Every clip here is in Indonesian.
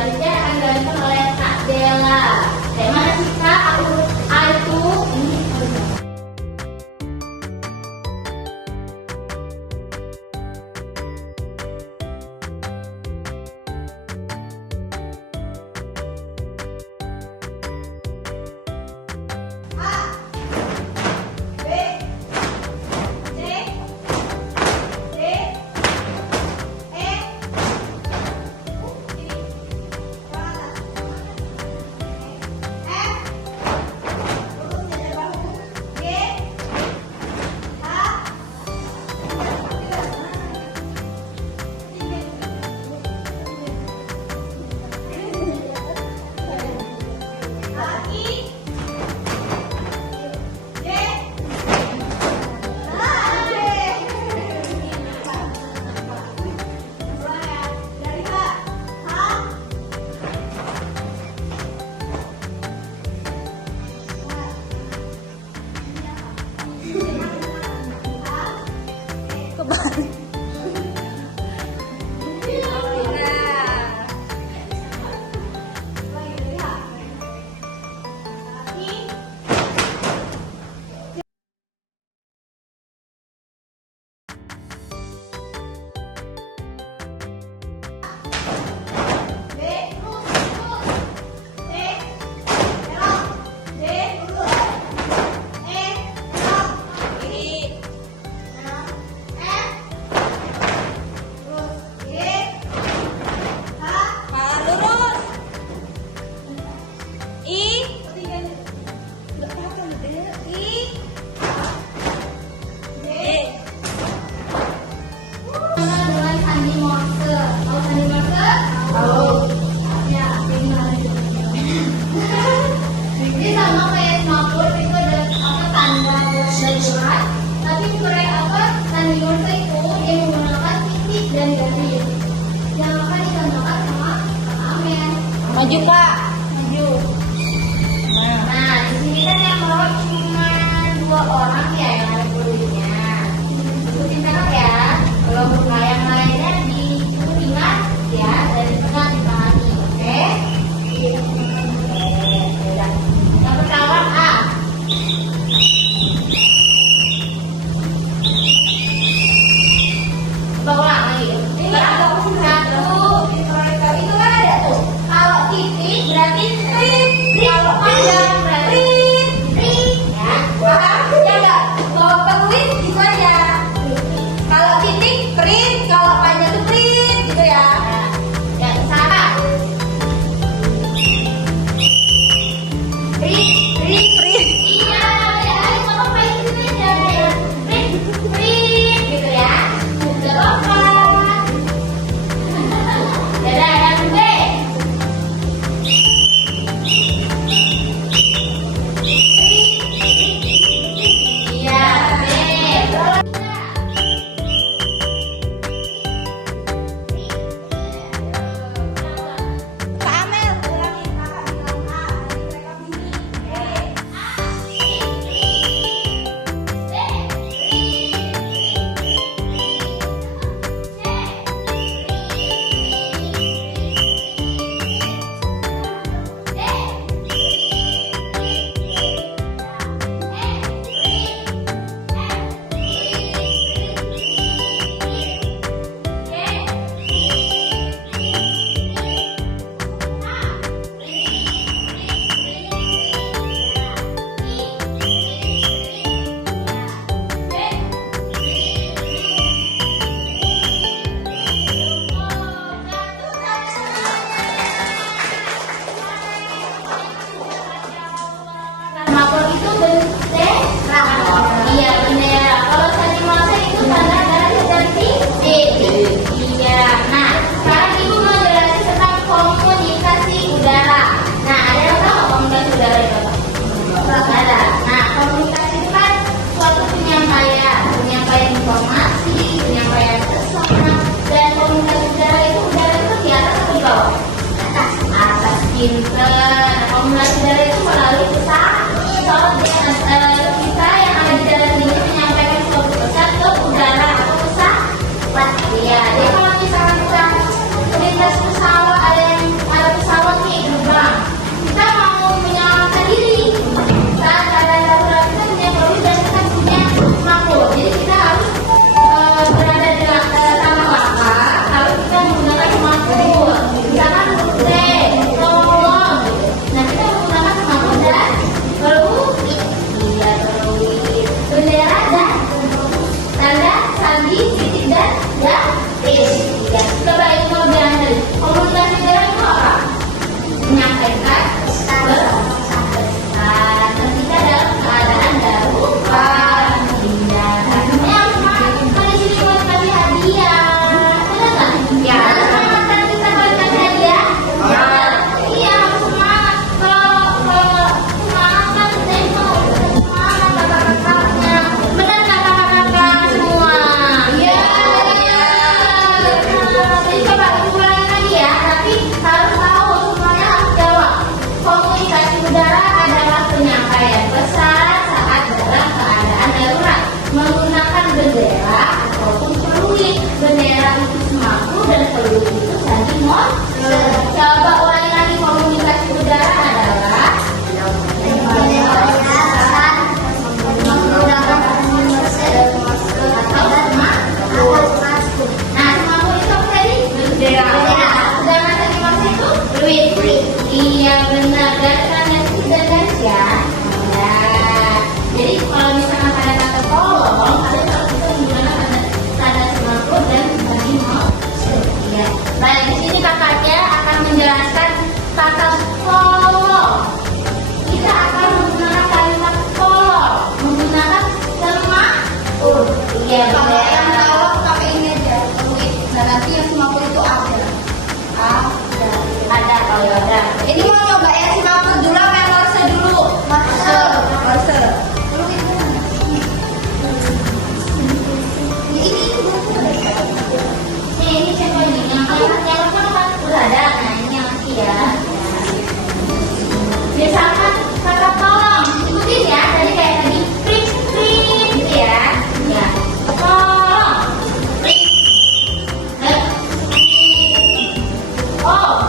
selanjutnya akan dilanjutkan oleh Kak Bella. Kayak mana sih Kak? Aku A itu ini. Jadi sama kayak smartboard itu ada apa tanda dan surat, tapi surat apa tanda Morse itu dia menggunakan titik dan garis yang akan ditambahkan sama Kak Amer. Maju Kak, maju. Nah di sini kan yang merawat cuma 2 orang ya yang ada gurunya. Ikutin terus ya. Kalau buka yang lainnya diingat ya dan dipegang dipahami, oke? Yang pertama A. Coba ulang lagi. Ini ada satu. Itu kan ada tuh. Kalau titik berarti trik. Kalau panjang berarti trik. Ya. Maka ya enggak. Kalau penulis itu aja. Kalau titik trik. Iya benar, dan tanda tidak guys ya. Nah, jadi kalau misalnya pada kata tolong, kalian harus bisa menggunakan tanda 90 dan bagi 0. Ya. Nah, di sini kakaknya akan menjelaskan kata tolong. Kita akan menggunakan kalimat tolong, menggunakan 90. Iya Kalau benar. yang tolong pakai ini aja. Nah, nanti yang 50 itu ada. Ada kalau ada. Ini mau nyoba yang 50 dulu apa yang Marcel dulu? Marcel. Ini siapa ini? Yang kan udah ada. Nah ini yang masih ya. Misalkan kata tolong, ikutin ya. Tadi kayak tadi, please, please, gitu ya. Ya, tolong, please, oh,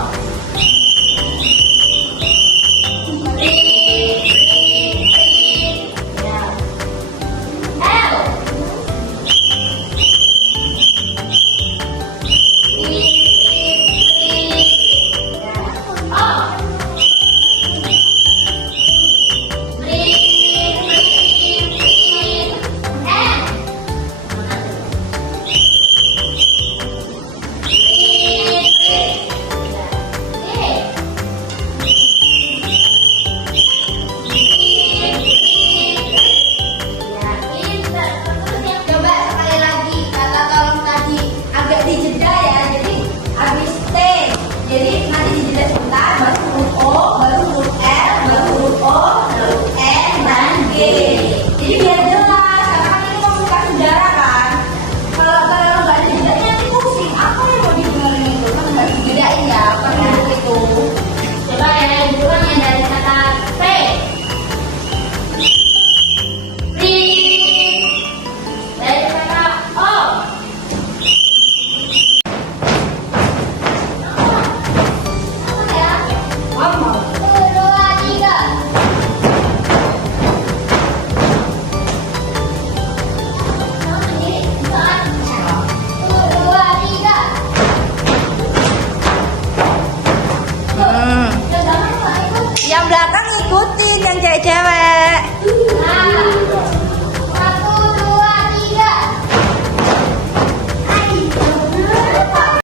ya. L. Coba sekali lagi kata tolong tadi agak dijeda ya. Jadi habis T. Jadi nanti dijeda sebentar baru huruf O, baru huruf L, baru huruf O, baru N dan G. Jadi biar jelas karena ini mau buka sejarah kan. Kalau nggak ada jedanya nanti pusing. Apa yang mau didengerin itu? Kan nggak dibedain ya per huruf itu. Coba ya, diulang yang dari kata P. Please. Dari kata O. Apa ya? Ngomong. 1, 2, 3. Sendiri, 1, 2, 3. Yang belakang ngikutin yang cewek-cewek.